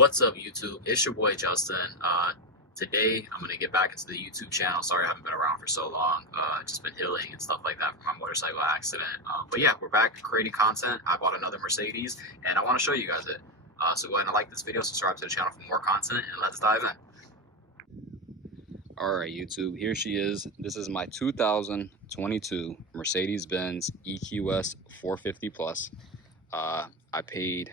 What's up, YouTube? It's your boy Justin. Today I'm gonna get back into the YouTube channel. Sorry I haven't been around for so long. Just been healing and stuff like that from my motorcycle accident. But yeah, we're back creating content. I bought another Mercedes, and I want to show you guys it. So go ahead and like this video, subscribe to the channel for more content, and let's dive in. All right, YouTube, here she is. This is my 2022 Mercedes-Benz EQS 450 Plus. I paid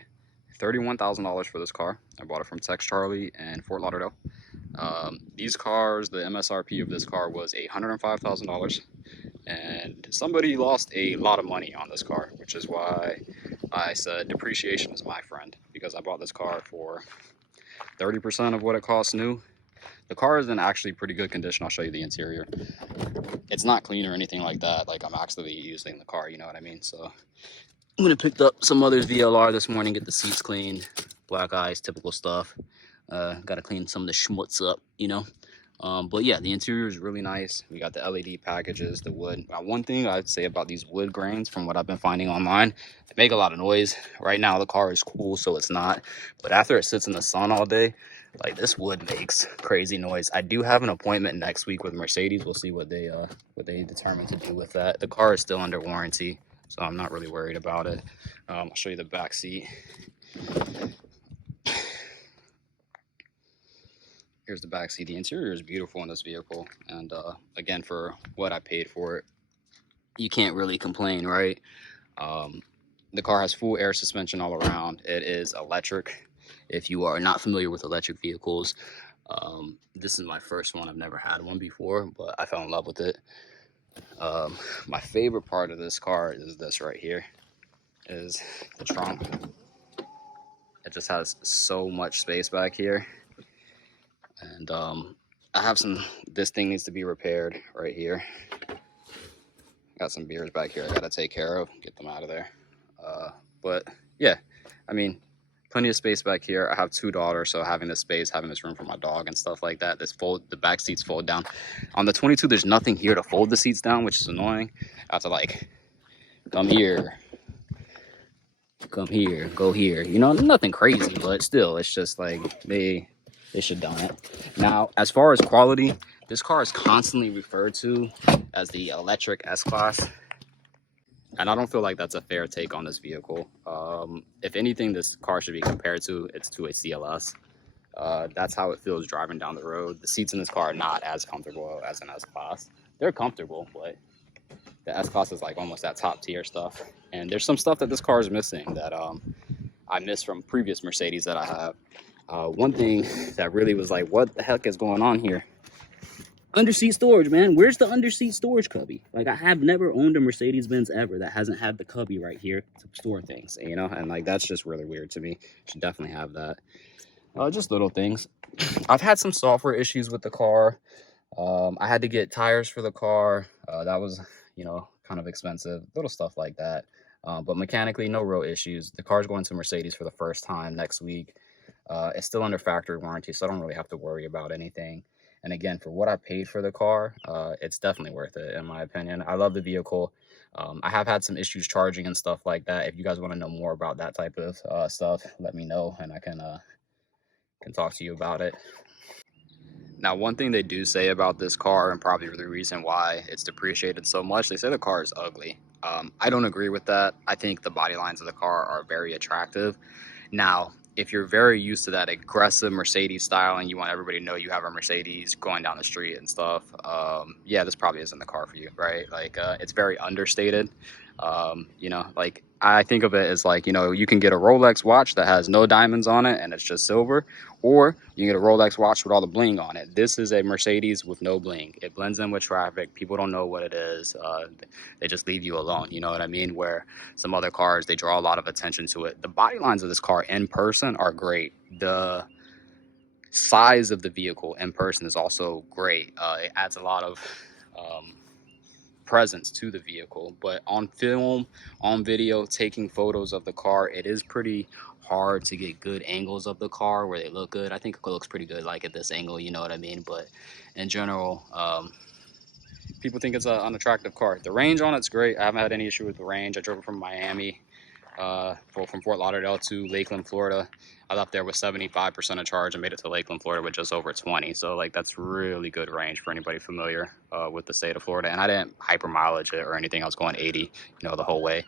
$31,000 for this car. I bought it from Tex Charlie in Fort Lauderdale. These cars, the MSRP of this car was $105,000, and somebody lost a lot of money on this car, which is why I said depreciation is my friend, because I bought this car for 30% of what it costs new. The car is in actually pretty good condition. I'll show you the interior. It's not clean or anything like that. Like, I'm actually using the car, you know what I mean? So I'm gonna pick up some others VLR this morning, get the seats cleaned, black eyes, typical stuff. Gotta clean some of the schmutz up, you know? But yeah, the interior is really nice. We got the LED packages, the wood. One thing I'd say about these wood grains, from what I've been finding online, they make a lot of noise. Right now the car is cool, so it's not. But after it sits in the sun all day, like, this wood makes crazy noise. I do have an appointment next week with Mercedes. We'll see what they determine to do with that. The car is still under warranty, so I'm not really worried about it. I'll show you the back seat. Here's the back seat. The interior is beautiful in this vehicle, and again, for what I paid for it, you can't really complain, right? The car has full air suspension all around. It is electric. If you are not familiar with electric vehicles, this is my first one. I've never had one before, but I fell in love with it. My favorite part of this car is this right here, is the trunk. It just has so much space back here. And I have this thing needs to be repaired right here. Got some beers back here I gotta take care of, get them out of there. But yeah, I mean, plenty of space back here. I have two daughters, so having this space, having this room for my dog and stuff like that. The back seats fold down. On the 22, there's nothing here to fold the seats down, which is annoying. I have to, like, come here, go here. You know, nothing crazy, but still, it's just like they should done it. Now, as far as quality, this car is constantly referred to as the electric S-Class. And I don't feel like that's a fair take on this vehicle. If anything, this car should be compared to, it's to a CLS. That's how it feels driving down the road. The seats in this car are not as comfortable as an S-Class. They're comfortable, but the S-Class is like almost that top tier stuff. And there's some stuff that this car is missing that I missed from previous Mercedes that I have. One thing that really was like, what the heck is going on here? Underseat storage, man. Where's the underseat storage cubby? Like, I have never owned a Mercedes-Benz ever that hasn't had the cubby right here to store things, you know? And like, that's just really weird to me. Should definitely have that. Just little things. I've had some software issues with the car. I had to get tires for the car. That was, you know, kind of expensive. Little stuff like that. But mechanically, no real issues. The car's going to Mercedes for the first time next week. It's still under factory warranty, so I don't really have to worry about anything. And again, for what I paid for the car, it's definitely worth it, in my opinion. I love the vehicle. I have had some issues charging and stuff like that. If you guys want to know more about that type of stuff, let me know, and I can talk to you about it. Now, one thing they do say about this car, and probably the reason why it's depreciated so much, they say the car is ugly. I don't agree with that. I think the body lines of the car are very attractive. Now, if you're very used to that aggressive Mercedes style and you want everybody to know you have a Mercedes going down the street and stuff, yeah, this probably isn't the car for you, right? Like, it's very understated. You know, like, I think of it as like, you know, you can get a Rolex watch that has no diamonds on it and it's just silver, or you can get a Rolex watch with all the bling on it. This is a Mercedes with no bling. It blends in with traffic. People don't know what it is. They just leave you alone, you know what I mean? Where some other cars, they draw a lot of attention to it. The body lines of this car in person are great. The size of the vehicle in person is also great. It adds a lot of presence to the vehicle, but on film, on video, taking photos of the car, it is pretty hard to get good angles of the car where they look good. I think it looks pretty good, like, at this angle, you know what I mean? But in general, people think it's an unattractive car. The range on it's great. I haven't had any issue with the range. I drove it from Miami from Fort Lauderdale to Lakeland, Florida. I left there with 75% of charge and made it to Lakeland, Florida with just over 20. So like that's really good range for anybody familiar with the state of Florida. And I didn't hyper mileage it or anything. I was going 80, the whole way.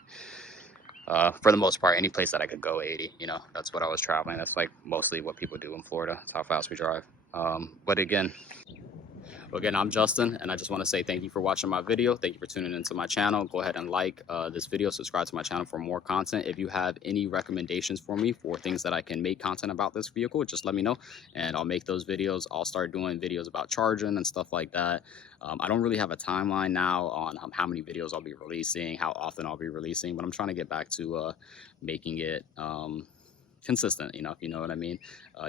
For the most part, any place that I could go 80, that's what I was traveling. That's like mostly what people do in Florida. That's how fast we drive. But again, I'm Justin, and I just want to say thank you for watching my video. Thank you for tuning into my channel. Go ahead and like this video, subscribe to my channel for more content. If you have any recommendations for me for things that I can make content about this vehicle, just let me know, and I'll make those videos. I'll start doing videos about charging and stuff like that. I don't really have a timeline now on how many videos I'll be releasing, how often I'll be releasing, but I'm trying to get back to making it consistent, if you know what I mean.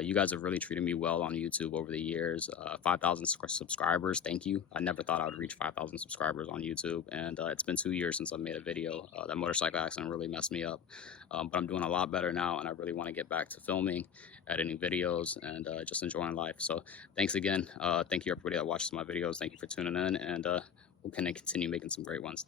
You guys have really treated me well on YouTube over the years. 5,000 subscribers, thank you. I never thought I would reach 5,000 subscribers on YouTube, and it's been 2 years since I made a video. That motorcycle accident really messed me up, but I'm doing a lot better now, and I really want to get back to filming, editing videos, and just enjoying life. So thanks again. Thank you everybody that watches my videos. Thank you for tuning in, and we'll continue making some great ones.